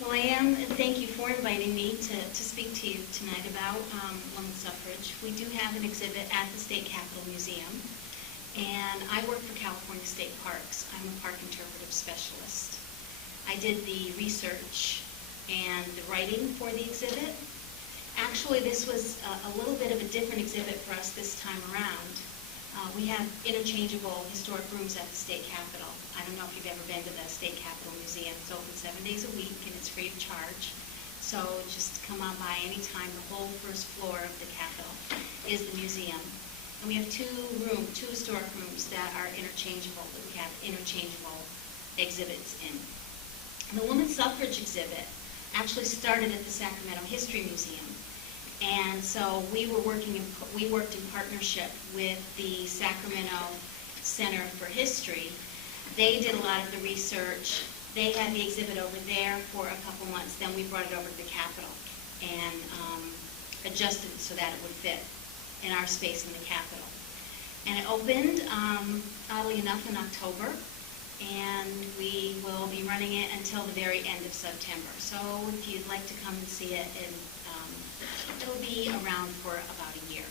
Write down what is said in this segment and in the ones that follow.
Well, I am, and thank you for inviting me to speak to you tonight about women's suffrage. We do have an exhibit at the State Capitol Museum, and I work for California State Parks. I'm a park interpretive specialist. I did the research and the writing for the exhibit. Actually, this was a little bit of a different exhibit for us this time around. We have interchangeable historic rooms at the State Capitol. I don't know if you've ever been to the State Capitol Museum. It's open 7 days a week and it's free of charge. So just come on by anytime. The whole first floor of the Capitol is the museum. And we have two historic rooms that are interchangeable, that we have interchangeable exhibits in. The women's suffrage exhibit actually started at the Sacramento History Museum. And so we worked in partnership with the Sacramento Center for History. They did a lot of the research. They had the exhibit over there for a couple months. Then we brought it over to the Capitol and adjusted it so that it would fit in our space in the Capitol. And it opened, oddly enough, in October. And we will be running it until the very end of September. So if you'd like to come and see it, it'll be around for about a year.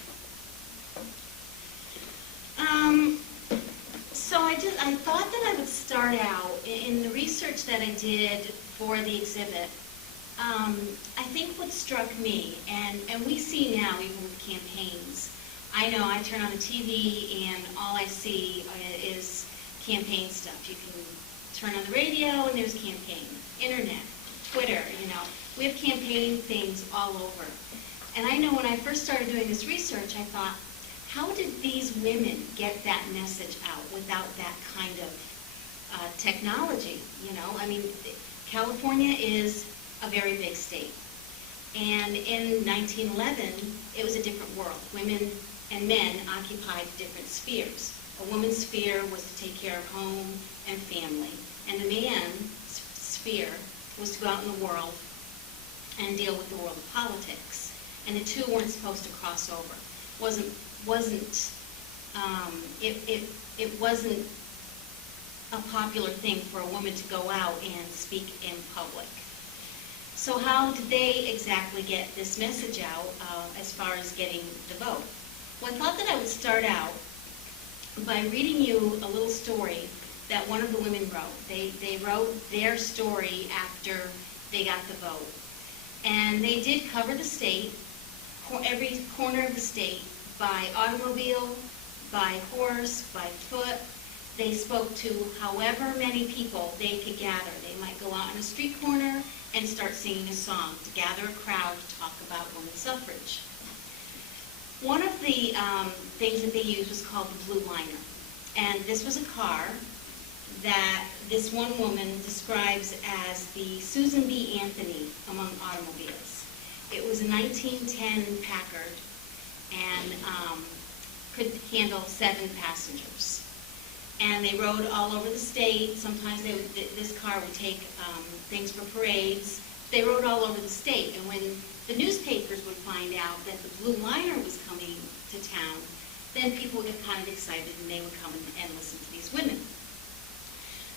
So I thought that I would start out in the research that I did for the exhibit. I think what struck me, and we see now even with campaigns, I know I turn on the TV and all I see is campaign stuff. You can turn on the radio and there's campaign, internet, Twitter, we have campaign things all over. And I know when I first started doing this research, I thought, how did these women get that message out without that kind of technology? I mean, California is a very big state. And in 1911, it was a different world. Women and men occupied different spheres. A woman's sphere was to take care of home and family. And the man's sphere was to go out in the world and deal with the world of politics. And the two weren't supposed to cross over. It wasn't a popular thing for a woman to go out and speak in public. So how did they exactly get this message out as far as getting the vote? Well, I thought that I would start out by reading you a little story that one of the women wrote. They wrote their story after they got the vote. And they did cover the state, every corner of the state, by automobile, by horse, by foot. They spoke to however many people they could gather. They might go out on a street corner and start singing a song to gather a crowd to talk about women's suffrage. One of the things that they used was called the Blue Liner. And this was a car that this one woman describes as the Susan B. Anthony among automobiles. It was a 1910 Packard and could handle 7 passengers. And they rode all over the state. Sometimes this car would take things for parades. They rode all over the state. And when the newspapers would find out that the Blue Liner was coming to town, then people would get kind of excited and they would come and listen to these women.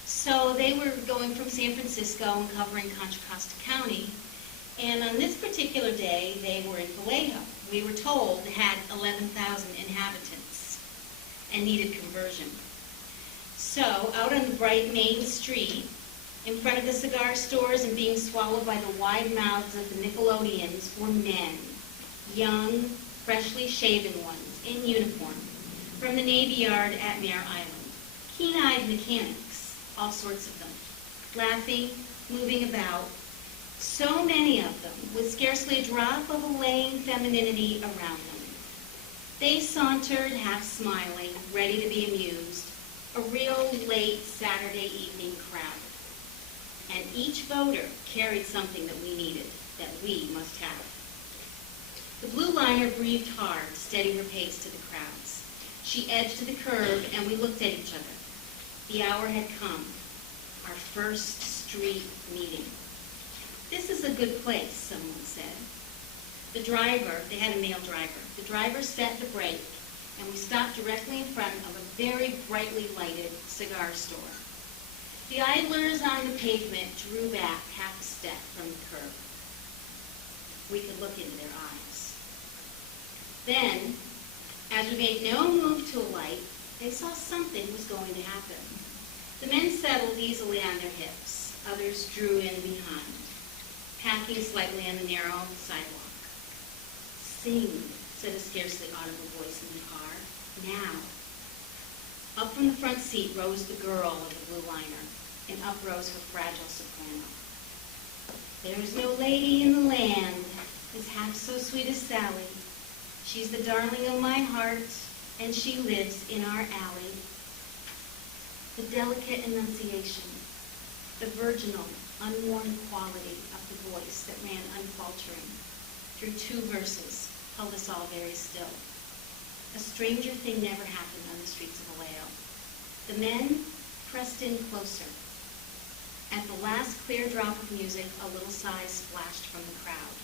So they were going from San Francisco and covering Contra Costa County. And on this particular day, they were in Vallejo. We were told it had 11,000 inhabitants and needed conversion. So out on the bright main street, in front of the cigar stores and being swallowed by the wide mouths of the Nickelodeons were men, young, freshly shaven ones, in uniform, from the Navy Yard at Mare Island. Keen-eyed mechanics, all sorts of them, laughing, moving about, so many of them, with scarcely a drop of allaying femininity around them. They sauntered, half smiling, ready to be amused, a real late Saturday evening crowd. And each voter carried something that we needed, that we must have. The Blue Liner breathed hard to steady her pace to the crowds. She edged to the curb, and we looked at each other. The hour had come, our first street meeting. This is a good place, someone said. The driver, they had a male driver, the driver set the brake, and we stopped directly in front of a very brightly lighted cigar store. The idlers on the pavement drew back half a step from the curb. We could look into their eyes. Then, as we made no move to alight, they saw something was going to happen. The men settled easily on their hips. Others drew in behind, packing slightly on the narrow sidewalk. "Sing," said a scarcely audible voice in the car. "Now." Up from the front seat rose the girl of the blue liner, and up rose her fragile soprano. "There's no lady in the land is half so sweet as Sally. She's the darling of my heart, and she lives in our alley." The delicate enunciation, the virginal, unworn quality of the voice that ran unfaltering through 2 verses held us all very still. A stranger thing never happened on the streets of Vallejo. The men pressed in closer. At the last clear drop of music, a little sigh splashed from the crowd.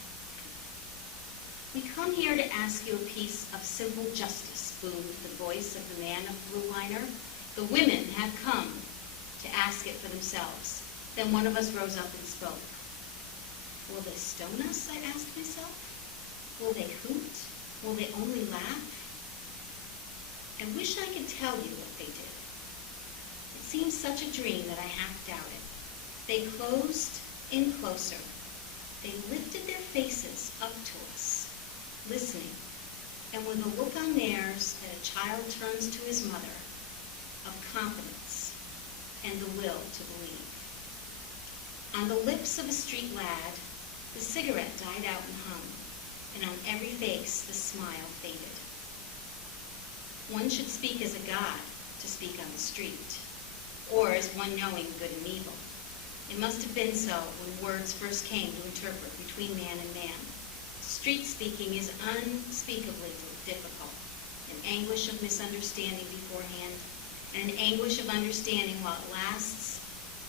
"We come here to ask you a piece of simple justice," boomed the voice of the man of the blue liner. "The women have come to ask it for themselves." Then one of us rose up and spoke. "Will they stone us?" I asked myself. "Will they hoot? Will they only laugh?" I wish I could tell you what they did. It seemed such a dream that I half doubted. They closed in closer. They lifted their faces up to us, listening, and with a look on theirs that a child turns to his mother, of confidence and the will to believe. On the lips of a street lad, the cigarette died out and hung, and on every face the smile faded. One should speak as a god to speak on the street, or as one knowing good and evil. It must have been so when words first came to interpret between man and man. Street speaking is unspeakably difficult, an anguish of misunderstanding beforehand, and an anguish of understanding while it lasts,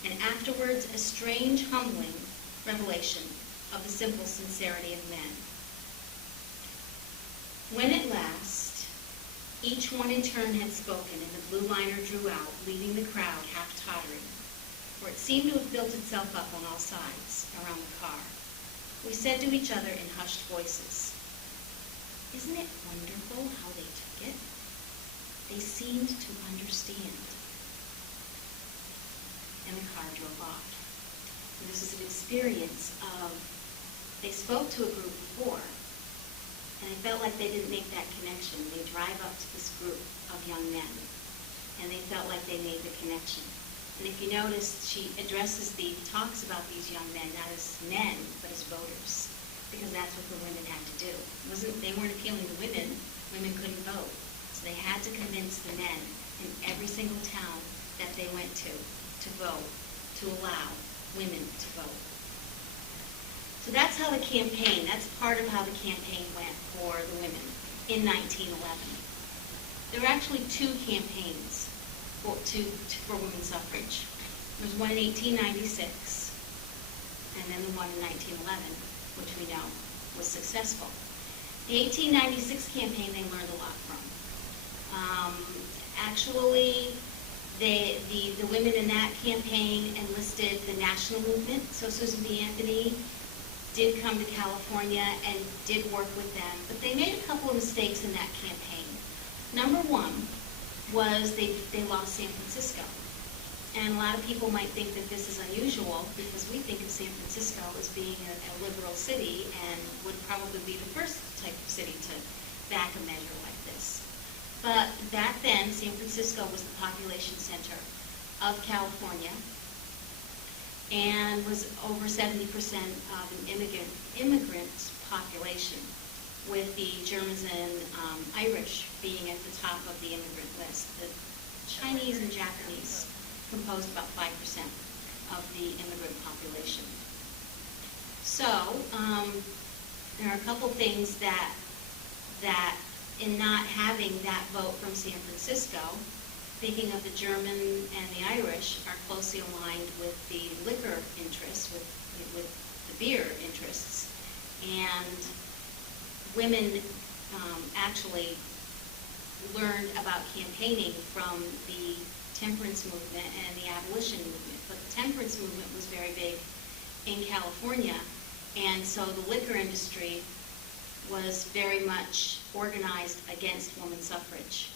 and afterwards a strange, humbling revelation of the simple sincerity of men. When at last each one in turn had spoken, and the blue liner drew out, leaving the crowd half tottering, for it seemed to have built itself up on all sides around the car, we said to each other in hushed voices, "Isn't it wonderful how they took it? They seemed to understand." And the car drove off. And this is an experience of, they spoke to a group before, and I felt like they didn't make that connection. They drive up to this group of young men, and they felt like they made the connection. And if you notice, she talks about these young men, not as men, but as voters, because that's what the women had to do. They weren't appealing to women. Women couldn't vote. So they had to convince the men in every single town that they went to vote, to allow women to vote. So that's how the campaign, that's part of how the campaign went for the women in 1911. There were actually 2 campaigns for women's suffrage. There was one in 1896, and then the one in 1911, which we know was successful. The 1896 campaign they learned a lot from. Actually, the women in that campaign enlisted the national movement, so Susan B. Anthony did come to California and did work with them, but they made a couple of mistakes in that campaign. Number one was they lost San Francisco. And a lot of people might think that this is unusual because we think of San Francisco as being a liberal city and would probably be the first type of city to back a measure like this. But back then, San Francisco was the population center of California and was over 70% of an immigrant population, with the Germans and Irish being at the top of the immigrant list. The Chinese and Japanese composed about 5% of the immigrant population. So there are a couple things that in not having that vote from San Francisco, thinking of the German and the Irish are closely aligned with the liquor interests, with the beer interests, and women actually learned about campaigning from the temperance movement and the abolition movement. but the temperance movement was very big in California, and so the liquor industry was very much organized against women's suffrage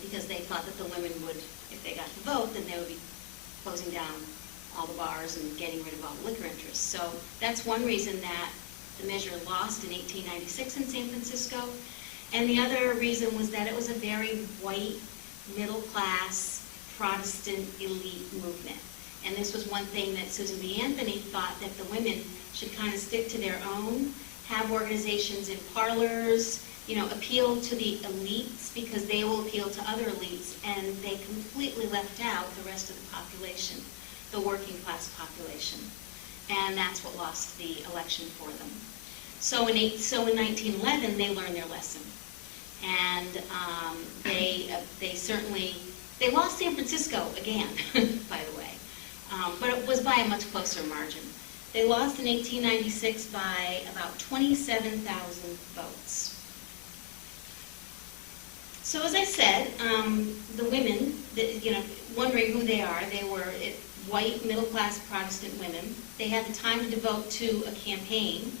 because they thought that the women would, if they got the vote, then they would be closing down all the bars and getting rid of all the liquor interests. So that's one reason that the measure lost in 1896 in San Francisco. And the other reason was that it was a very white, middle-class, Protestant elite movement. And this was one thing that Susan B. Anthony thought that the women should kind of stick to their own, have organizations in parlors, appeal to the elites because they will appeal to other elites, and they completely left out the rest of the population, the working class population. And that's what lost the election for them. So in 1911, they learned their lesson. And they lost San Francisco again, by the way. But it was by a much closer margin. They lost in 1896 by about 27,000 votes. So as I said, the women, wondering who they are, they were white, middle-class Protestant women. They had the time to devote to a campaign,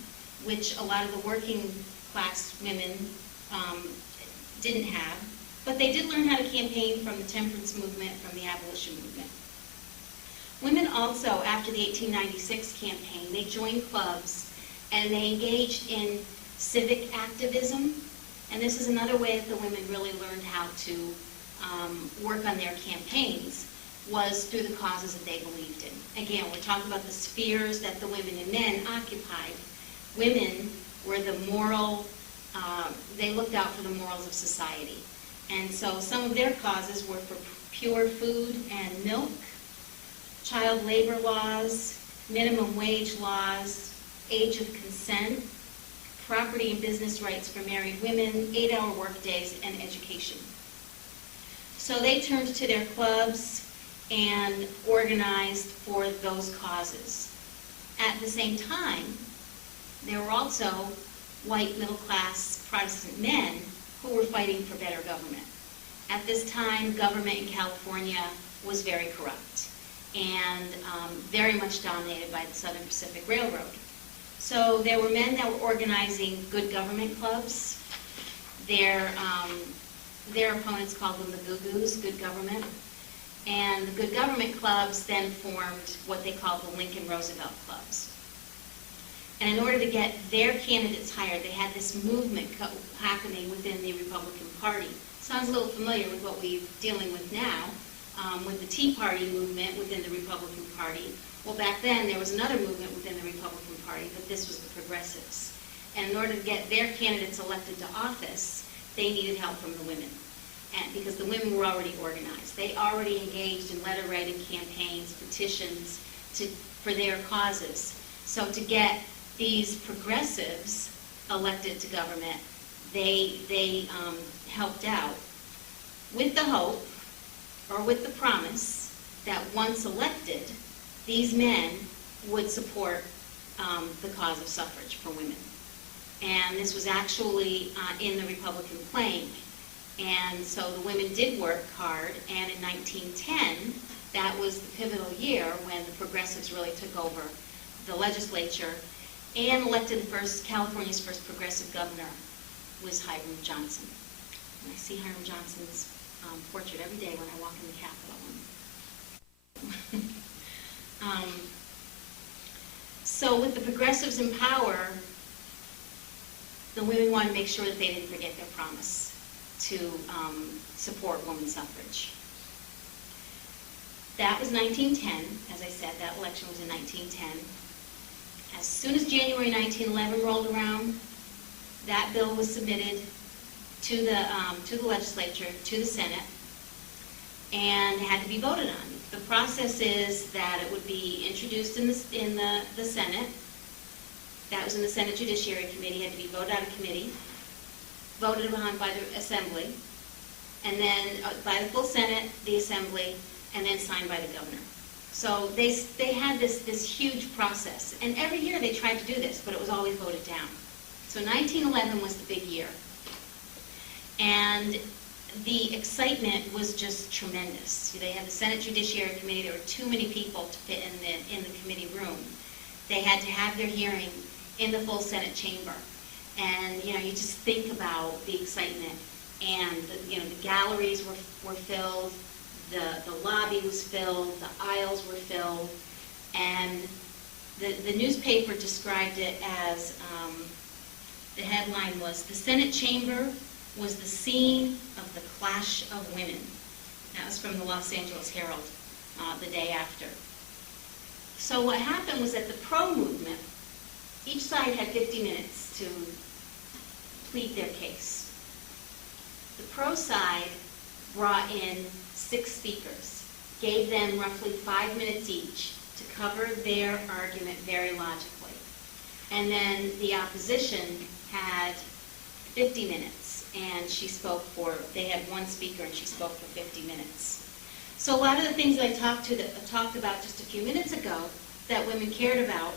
which a lot of the working-class women didn't have. But they did learn how to campaign from the temperance movement, from the abolition movement. Women also, after the 1896 campaign, they joined clubs and they engaged in civic activism. And this is another way that the women really learned how to work on their campaigns, was through the causes that they believed in. Again, we're talking about the spheres that the women and men occupied. Women were the moral, they looked out for the morals of society. And so some of their causes were for pure food and milk, child labor laws, minimum wage laws, age of consent, property and business rights for married women, 8-hour workdays, and education. So they turned to their clubs and organized for those causes. At the same time, there were also white middle-class Protestant men who were fighting for better government. At this time, government in California was very corrupt and very much dominated by the Southern Pacific Railroad. So there were men that were organizing good government clubs. Their opponents called them the Goo-Goos, good government. And the good government clubs then formed what they called the Lincoln Roosevelt clubs. And in order to get their candidates hired, they had this movement happening within the Republican Party. Sounds a little familiar with what we're dealing with now, with the Tea Party movement within the Republican Party. Well, back then, there was another movement within the Republican Party, but this was the progressives. And in order to get their candidates elected to office, they needed help from the women. And because the women were already organized. They already engaged in letter writing campaigns, petitions for their causes. So to get these progressives elected to government, they helped out with the hope, or with the promise, that once elected, these men would support the cause of suffrage for women. And this was actually in the Republican plank. And so the women did work hard, and in 1910, that was the pivotal year when the progressives really took over the legislature and elected California's first progressive governor was Hiram Johnson. And I see Hiram Johnson's portrait every day when I walk in the Capitol. So with the progressives in power, the women wanted to make sure that they didn't forget their promise to support women's suffrage. That was 1910. As I said, that election was in 1910. As soon as January 1911 rolled around, that bill was submitted to the legislature, to the Senate, and had to be voted on. The process is that it would be introduced in the Senate. That was in the Senate Judiciary Committee, had to be voted out of committee, voted upon by the Assembly, and then by the full Senate, the Assembly, and then signed by the governor. So they had this huge process, and every year they tried to do this, but it was always voted down. So 1911 was the big year. And the excitement was just tremendous. They had the Senate Judiciary Committee. There were too many people to fit in the committee room. They had to have their hearing in the full Senate chamber. And, you just think about the excitement. And, the galleries were filled, the lobby was filled, the aisles were filled, and the newspaper described it as, the headline was, "The Senate chamber was the scene of the clash of women." That was from the Los Angeles Herald the day after. So what happened was that the pro movement, each side had 50 minutes to plead their case. The pro side brought in 6 speakers, gave them roughly 5 minutes each to cover their argument very logically. And then the opposition had 50 minutes, and they had 1 speaker, and she spoke for 50 minutes. So a lot of the things that I talked about just a few minutes ago that women cared about,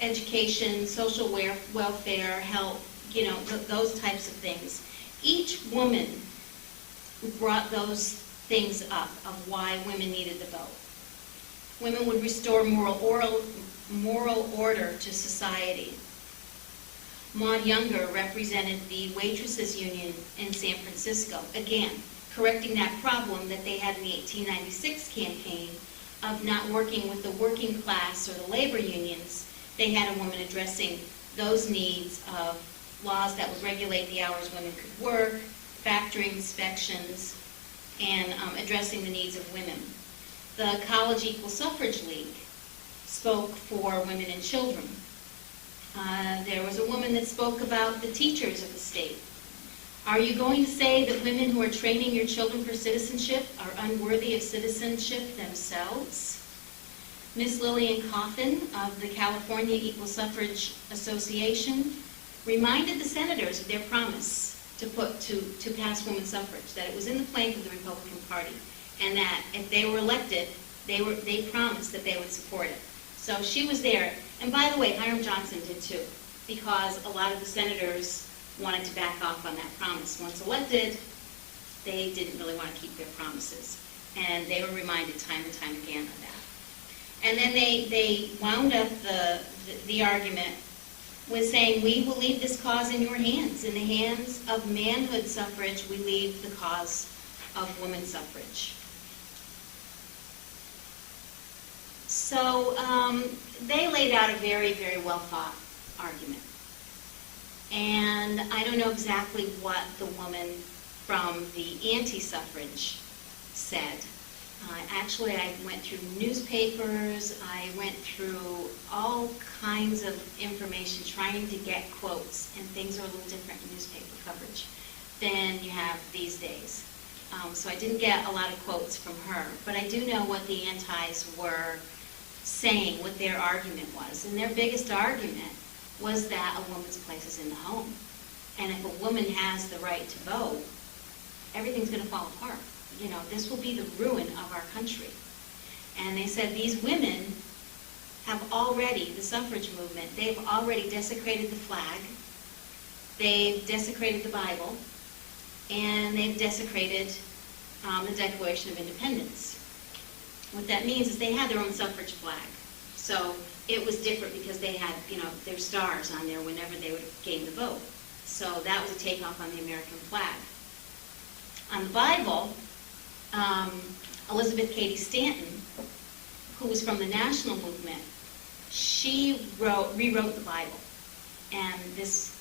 education, social welfare, health, those types of things, each woman brought those things up of why women needed the vote. Women would restore moral order to society. Maud Younger represented the waitresses union in San Francisco, again, correcting that problem that they had in the 1896 campaign of not working with the working class or the labor unions. They had a woman addressing those needs of laws that would regulate the hours women could work, factory inspections, and addressing the needs of women. The College Equal Suffrage League spoke for women and children. There was a woman that spoke about the teachers of the state. Are you going to say that women who are training your children for citizenship are unworthy of citizenship themselves? Miss Lillian Coffin of the California Equal Suffrage Association reminded the senators of their promise to pass women's suffrage, that it was in the plank of the Republican Party, and that if they were elected, they promised that they would support it. So she was there. And by the way, Hiram Johnson did too, because a lot of the senators wanted to back off on that promise. Once elected, they didn't really want to keep their promises. And they were reminded time and time again of that. And then they wound up the argument with saying, we will leave this cause in your hands. In the hands of manhood suffrage, we leave the cause of women's suffrage. So they laid out a very, very well-thought argument. And I don't know exactly what the woman from the anti-suffrage said. Actually, I went through newspapers, I went through all kinds of information trying to get quotes, and things are a little different in newspaper coverage than you have these days. So I didn't get a lot of quotes from her, but I do know what the antis were saying, what their argument was. And their biggest argument was that a woman's place is in the home. And if a woman has the right to vote, everything's going to fall apart. This will be the ruin of our country. And they said these women have already, the suffrage movement, they've already desecrated the flag, they've desecrated the Bible, and they've desecrated the Declaration of Independence. What that means is they had their own suffrage flag. So it was different because they had, their stars on there whenever they would gain the vote. So that was a takeoff on the American flag. On the Bible, Elizabeth Cady Stanton, who was from the national movement, she rewrote the Bible. And this,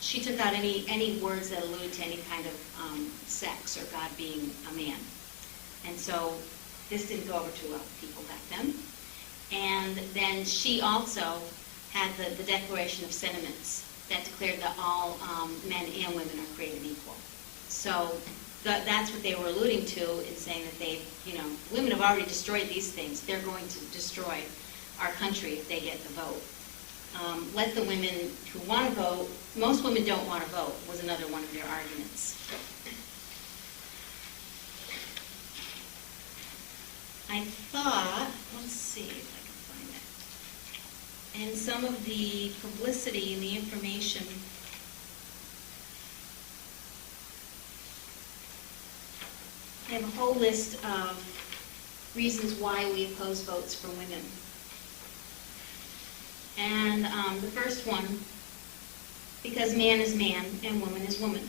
she took out any words that alluded to any kind of sex or God being a man. And so this didn't go over too well with people back then. And then she also had the Declaration of Sentiments that declared that all men and women are created equal. So that's what they were alluding to in saying that women have already destroyed these things. They're going to destroy our country if they get the vote. Let the women who want to vote, most women don't want to vote, was another one of their arguments. I thought, let's see if I can find it. And some of the publicity and the information have a whole list of reasons why we oppose votes for women. And the first one, because man is man and woman is woman.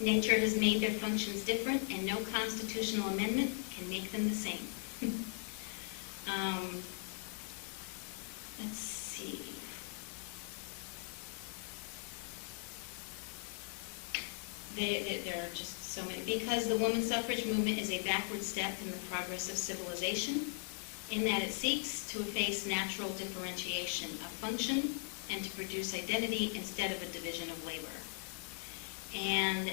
Nature has made their functions different, and no constitutional amendment can make them the same. Let's see. There are just so many. Because the women's suffrage movement is a backward step in the progress of civilization, in that it seeks to efface natural differentiation of function and to produce identity instead of a division of labor. And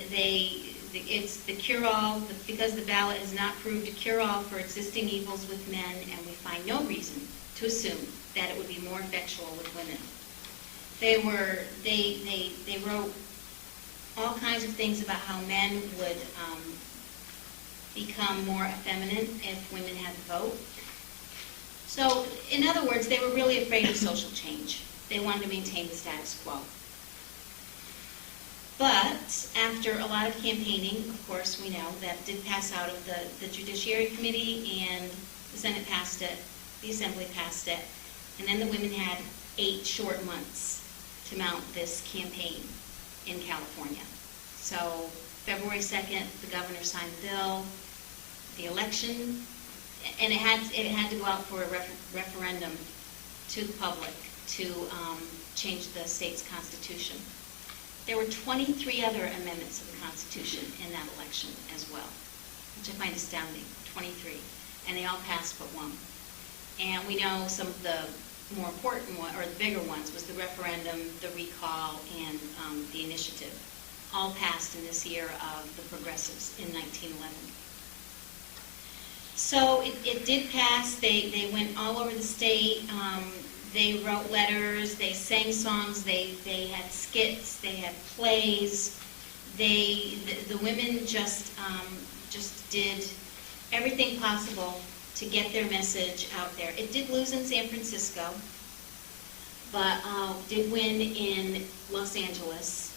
it's the cure-all, because the ballot has not proved a cure-all for existing evils with men, and we find no reason to assume that it would be more effectual with women. They wrote all kinds of things about how men would become more effeminate if women had the vote. So, in other words, they were really afraid of social change. They wanted to maintain the status quo. But after a lot of campaigning, of course, we know that did pass out of the Judiciary Committee, and the Senate passed it, the Assembly passed it, and then the women had 8 short months to mount this campaign in California. So February 2nd, the governor signed the bill, the election, and it had to go out for a referendum to the public to change the state's constitution. There were 23 other amendments of the Constitution in that election as well, which I find astounding, 23. And they all passed but one. And we know some of the more important ones, or the bigger ones, was the referendum, the recall, and the initiative. All passed in this year of the progressives in 1911. So it did pass. They went all over the state. They wrote letters, they sang songs, they had skits, they had plays. The women just did everything possible to get their message out there. It did lose in San Francisco, but did win in Los Angeles.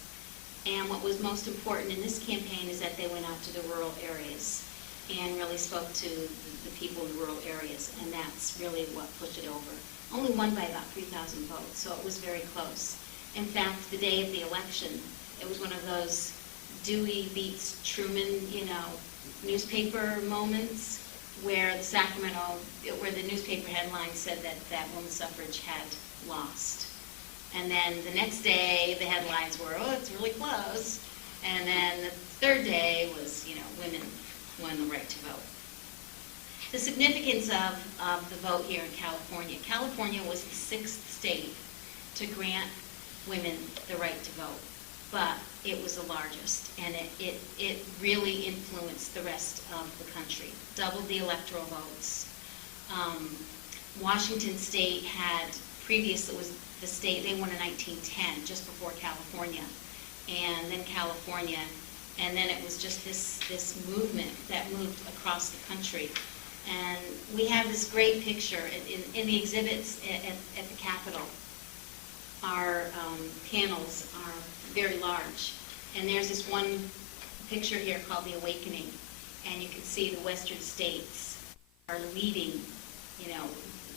And what was most important in this campaign is that they went out to the rural areas and really spoke to the people in the rural areas, and that's really what pushed it over. Only won by about 3,000 votes, so it was very close. In fact, the day of the election, it was one of those Dewey beats Truman, newspaper moments where the newspaper headline said that women's suffrage had lost. And then the next day, the headlines were, oh, it's really close. And then the third day was, women won the right to vote. The significance of the vote here in California. California was the 6th state to grant women the right to vote, but it was the largest, and it really influenced the rest of the country. Doubled the electoral votes. Washington State had it was the state, they won in 1910, just before California, and then California, and then it was just this movement that moved across the country. And we have this great picture in the exhibits at the Capitol. Our panels are very large. And there's this one picture here called The Awakening. And you can see the western states are leading,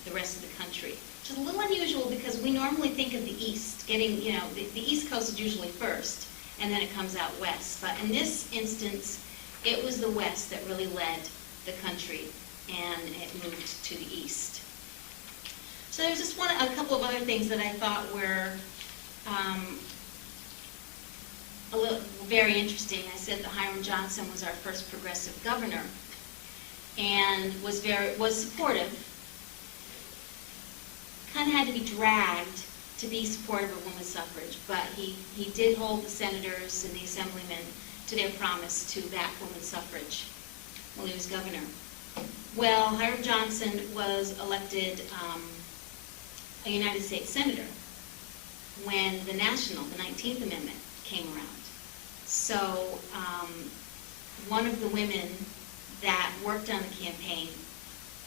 the rest of the country. Which is a little unusual because we normally think of the East getting, the East Coast is usually first, and then it comes out west. But in this instance, it was the West that really led the country, and it moved to the east. So there's just a couple of other things that I thought were very interesting. I said that Hiram Johnson was our first progressive governor, and was supportive. Kind of had to be dragged to be supportive of women's suffrage, but he did hold the senators and the assemblymen to their promise to back women's suffrage while he was governor. Well, Hiram Johnson was elected a United States Senator when the 19th Amendment came around. So one of the women that worked on the campaign,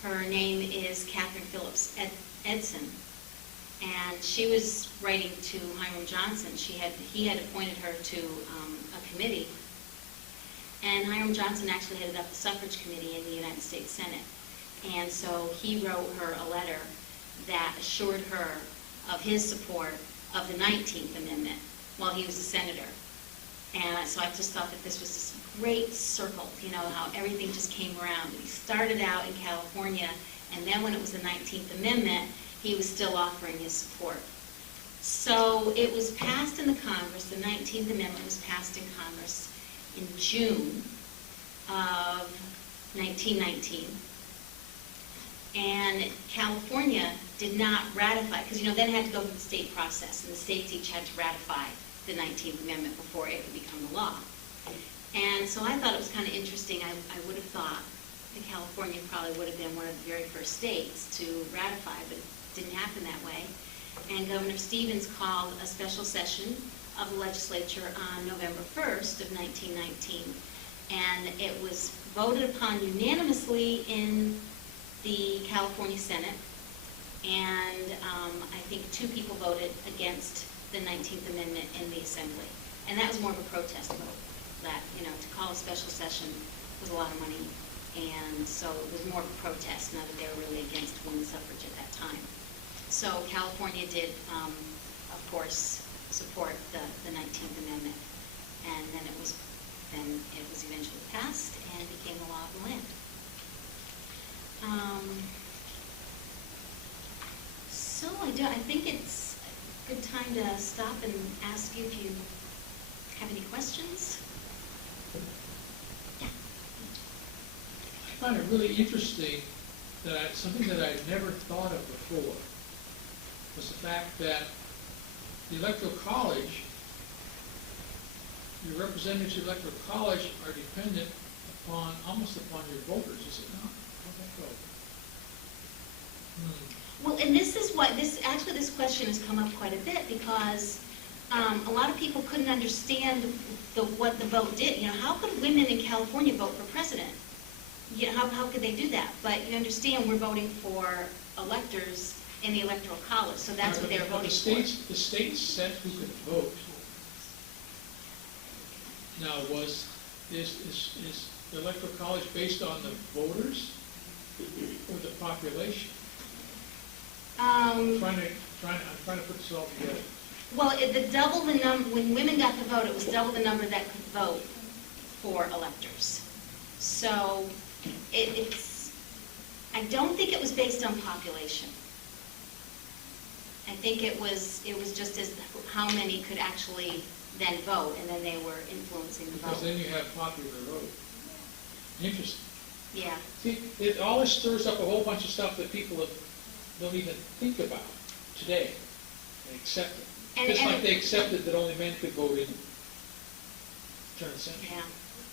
her name is Catherine Phillips Edson, and she was writing to Hiram Johnson. He had appointed her to a committee, And Hiram Johnson actually headed up the Suffrage Committee in the United States Senate. And so he wrote her a letter that assured her of his support of the 19th Amendment while he was a senator. And so I just thought that this was this great circle, you know, how everything just came around. He started out in California, and then when it was the 19th Amendment, he was still offering his support. So it was passed in the Congress, the 19th Amendment was passed in Congress in June of 1919. And California did not ratify, because, you know, then it had to go through the state process, and the states each had to ratify the 19th Amendment before it would become the law. And so I thought it was kind of interesting. I would have thought that California probably would have been one of the very first states to ratify, but it didn't happen that way. And Governor Stevens called a special session of the legislature on November 1st of 1919. And it was voted upon unanimously in the California Senate. And I think 2 people voted against the 19th Amendment in the Assembly. And that was more of a protest vote. That, you know, to call a special session was a lot of money. And so it was more of a protest, not that they were really against women's suffrage at that time. So California did, of course, support the 19th Amendment. And then it was eventually passed and became the law of the land. So I think it's a good time to stop and ask you if you have any questions. Yeah. I find it really interesting that something that I'd never thought of before was the fact that the Electoral College, your representatives of the Electoral College are dependent almost upon your voters, is it not? How'd that go? Well, and this question has come up quite a bit because a lot of people couldn't understand what the vote did. You know, how could women in California vote for president? You know, how could they do that? But you understand we're voting for electors in the Electoral College, so that's what they were voting for. The states set who could vote. Now, is the Electoral College based on the voters or the population? I'm trying to put this all together. Well, when women got the vote, it was double the number that could vote for electors. So I don't think it was based on population. I think it was just as how many could actually then vote, and then they were influencing the vote. Because then you have popular vote. Interesting. Yeah. See, it always stirs up a whole bunch of stuff that people don't even think about today and accept it. Just like they accepted that only men could vote in turn of the century.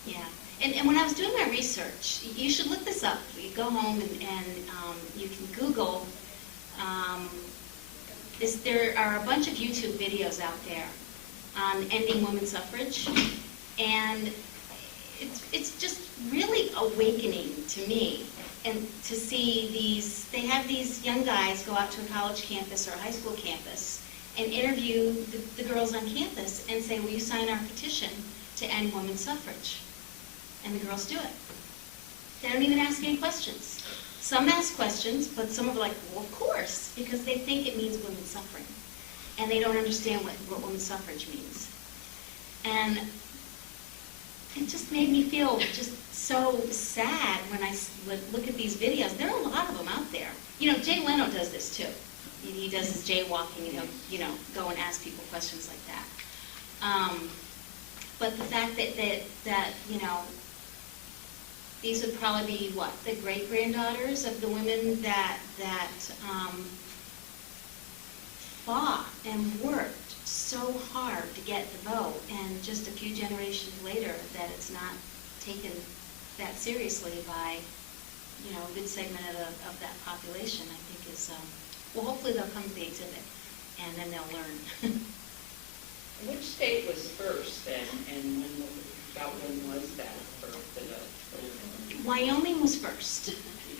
Yeah, yeah. And when I was doing my research, you should look this up. You go home and you can Google. There are a bunch of YouTube videos out there on ending women's suffrage, and it's just really awakening to me, and to see they have these young guys go out to a college campus or a high school campus and interview the girls on campus and say, will you sign our petition to end women's suffrage? And the girls do it. They don't even ask any questions. Some ask questions, but some are like, well, of course, because they think it means women's suffering. And they don't understand what women's suffrage means. And it just made me feel just so sad when I look at these videos. There are a lot of them out there. You know, Jay Leno does this too. He does his jaywalking, and he'll, you know, go and ask people questions like that. But the fact that you know, these would probably be what, the great-granddaughters of the women that fought and worked so hard to get the vote, and just a few generations later that it's not taken that seriously by, you know, a good segment of that population, I think is, well, hopefully they'll come to the exhibit and then they'll learn. Which state was first then, and when was that for the Wyoming was first.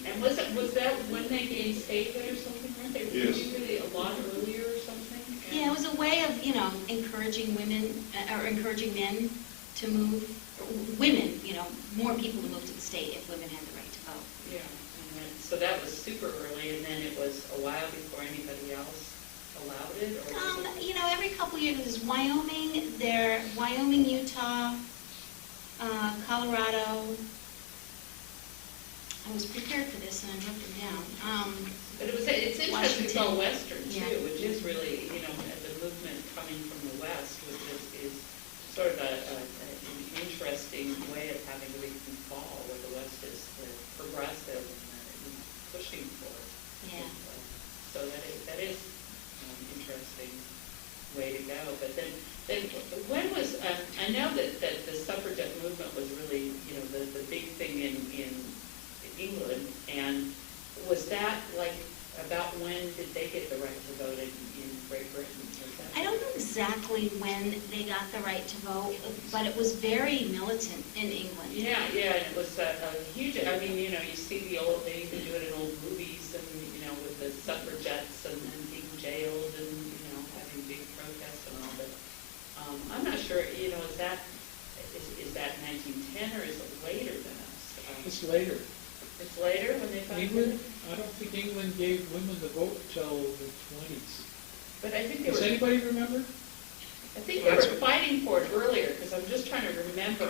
And was that when they gained statehood or something? Weren't they really a lot earlier or something? Yeah, it was a way of, you know, encouraging women or encouraging men to move, or women, you know, more people to move to the state if women had the right to vote. Yeah, and then, so that was super early, and then it was a while before anybody else allowed it, or was it? Every couple years, there's Wyoming, Utah, Colorado. I was prepared for this and I wrote them down. But it's interesting, it's all Western too, Yeah. which is really, the movement coming from the West, which is sort of an interesting way of having to recall where the West is progressive and pushing for it. Yeah. So that is an interesting way to go. But then when was, I know that the suffragette movement was really, the big thing in England, and was that about when did they get the right to vote in Great Britain? I don't know exactly when they got the right to vote, but it was very militant in England. Yeah, and it was a huge, you see they even do it in old movies, and, with the suffragettes and being jailed and, having big protests and all, but I'm not sure, is that 1910 or is it later than us? It's later. It's later when they found England, I don't think England gave women the vote till the 20s. But I think Does anybody remember? I think they were fighting for it earlier, because I'm just trying to remember,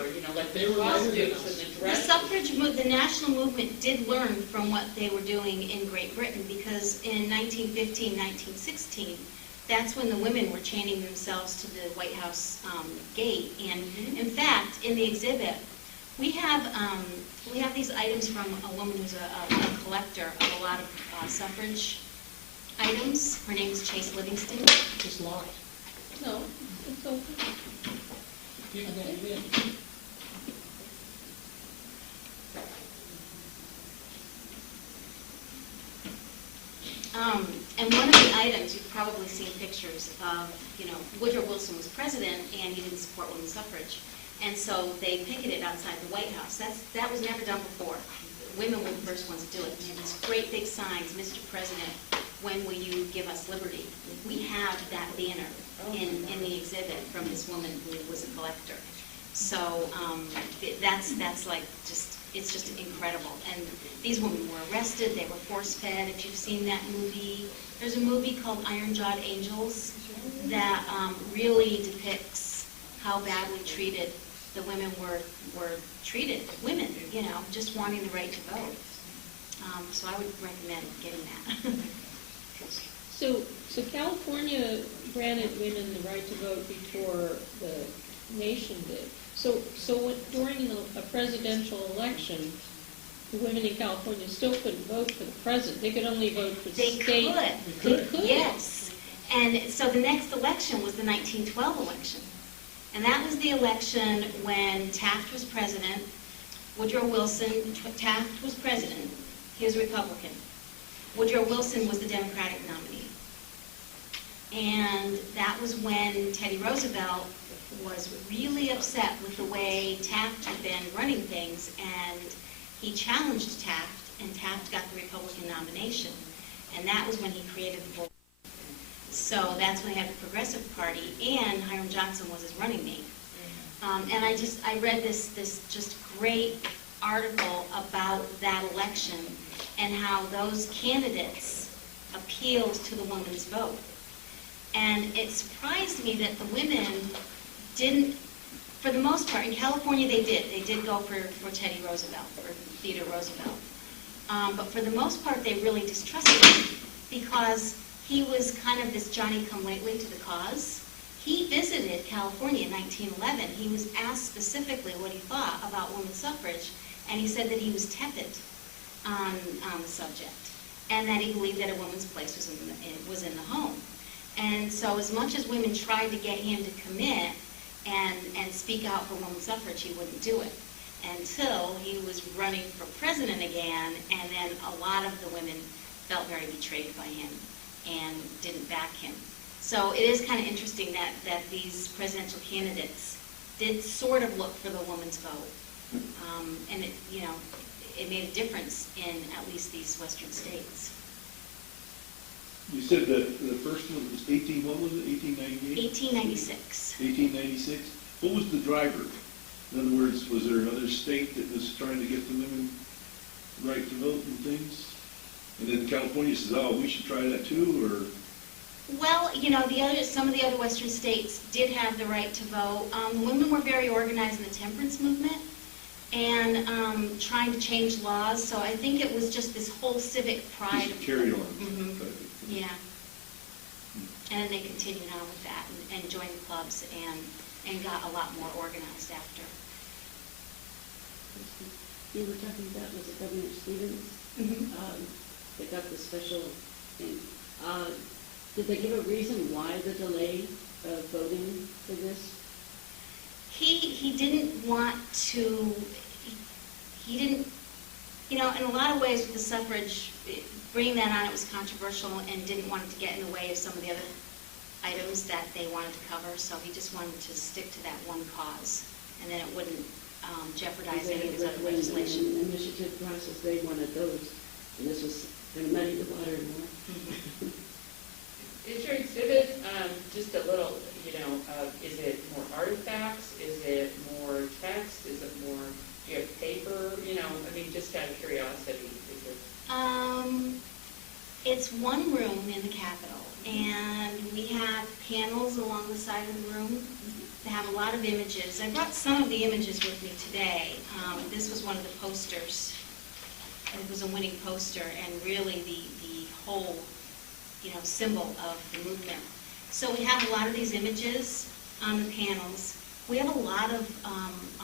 They the were later than costumes us. and the The dresses. suffrage the national movement did learn from what they were doing in Great Britain, because in 1915, 1916, that's when the women were chaining themselves to the White House gate. And in fact, in the exhibit, we have these items from a woman who's a collector of a lot of suffrage items. Her name's Chase Livingston. It's locked. No, it's open. People don't get in. And one of the items, you've probably seen pictures of, Woodrow Wilson was president and he didn't support women's suffrage. And so they picketed outside the White House. That was never done before. Women were the first ones to do it. They had these great big signs, Mr. President, when will you give us liberty? We have that banner in the exhibit from this woman who was a collector. So that's like it's just incredible. And these women were arrested, they were force-fed. If you've seen that movie, there's a movie called Iron-Jawed Angels that really depicts how badly treated the women were treated. Women, just wanting the right to vote. So I would recommend getting that. So California granted women the right to vote before the nation did. So during a presidential election, the women in California still couldn't vote for the president. They could only vote for the state. They could. Yes. And so the next election was the 1912 election. And that was the election when Taft was president, Woodrow Wilson, Taft was president, he was Republican. Woodrow Wilson was the Democratic nominee. And that was when Teddy Roosevelt was really upset with the way Taft had been running things, and he challenged Taft, and Taft got the Republican nomination. And that was when he created the vote. So that's when they had the Progressive Party, and Hiram Johnson was his running mate. And I read this just great article about that election and how those candidates appealed to the women's vote. And it surprised me that the women didn't, for the most part, in California they did go for Teddy Roosevelt, for Theodore Roosevelt. But for the most part they really distrusted him because he was kind of this Johnny-come-lately to the cause. He visited California in 1911. He was asked specifically what he thought about women's suffrage, and he said that he was tepid on the subject, and that he believed that a woman's place was in the home. And so as much as women tried to get him to commit and speak out for women's suffrage, he wouldn't do it until he was running for president again, and then a lot of the women felt very betrayed by him and didn't back him. So it is kind of interesting that these presidential candidates did sort of look for the woman's vote. And it made a difference in at least these western states. You said the first one was 18, what was it, 1898? 1896. 1896? What was the driver? In other words, was there another state that was trying to get the women right to vote and things? And then California says, oh, we should try that too, or? Well, some of the other western states did have the right to vote. Women were very organized in the temperance movement and trying to change laws, so I think it was just this whole civic pride. Just carried on. Mhm. Yeah. And then they continued on with that and joined the clubs and got a lot more organized after. You were talking about, was it Governor Stevens? Mhm. That got the special thing. Did they give a reason why the delay of voting for this? He didn't want to, he didn't, in a lot of ways with the suffrage, bringing that on, it was controversial and didn't want it to get in the way of some of the other items that they wanted to cover, so he just wanted to stick to that one cause, and then it wouldn't jeopardize any of his other legislation. In the initiative process, they wanted those, and this was going to muddy the water more. Mhm. Is your exhibit just a little, is it more artifacts? Is it more text? Is it more, do you have paper? Just out of curiosity, is it? It's one room in the Capitol, and we have panels along the side of the room that have a lot of images. I brought some of the images with me today. This was one of the posters. It was a winning poster, and really the whole symbol of the movement. So we have a lot of these images on the panels. We have a lot of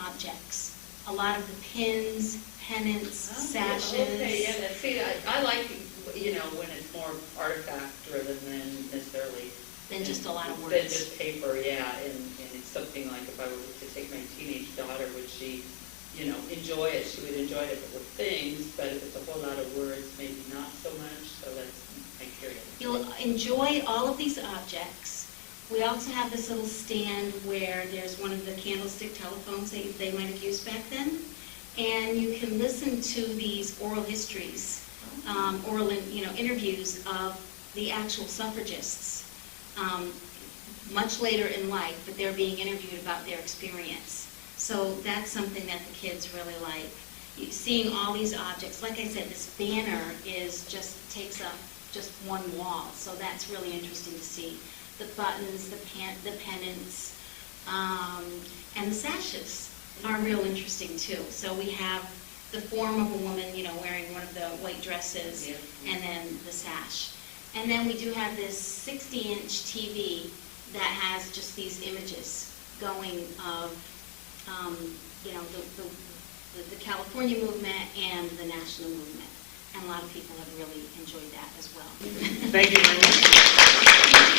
objects, a lot of the pins, pennants, sashes. Okay, yeah, see, I like, when it's more artifact driven than necessarily. Than just a lot of words. Than just paper, yeah, and it's something like if I were to take my teenage daughter, would she, enjoy it? She would enjoy it if it were things, but if it's a whole lot of words, maybe not so much, so that's my curiosity. You'll enjoy all of these objects. We also have this little stand where there's one of the candlestick telephones they might have used back then. And you can listen to these oral histories, interviews of the actual suffragists much later in life, but they're being interviewed about their experience. So that's something that the kids really like. Seeing all these objects, like I said, this banner takes up just one wall, so that's really interesting to see. The buttons, the pennants, and the sashes are real interesting too. So we have the form of a woman, wearing one of the white dresses, and then the sash. And then we do have this 60-inch TV that has just these images going of, the California movement and the national movement. And a lot of people have really enjoyed that as well. Thank you very much.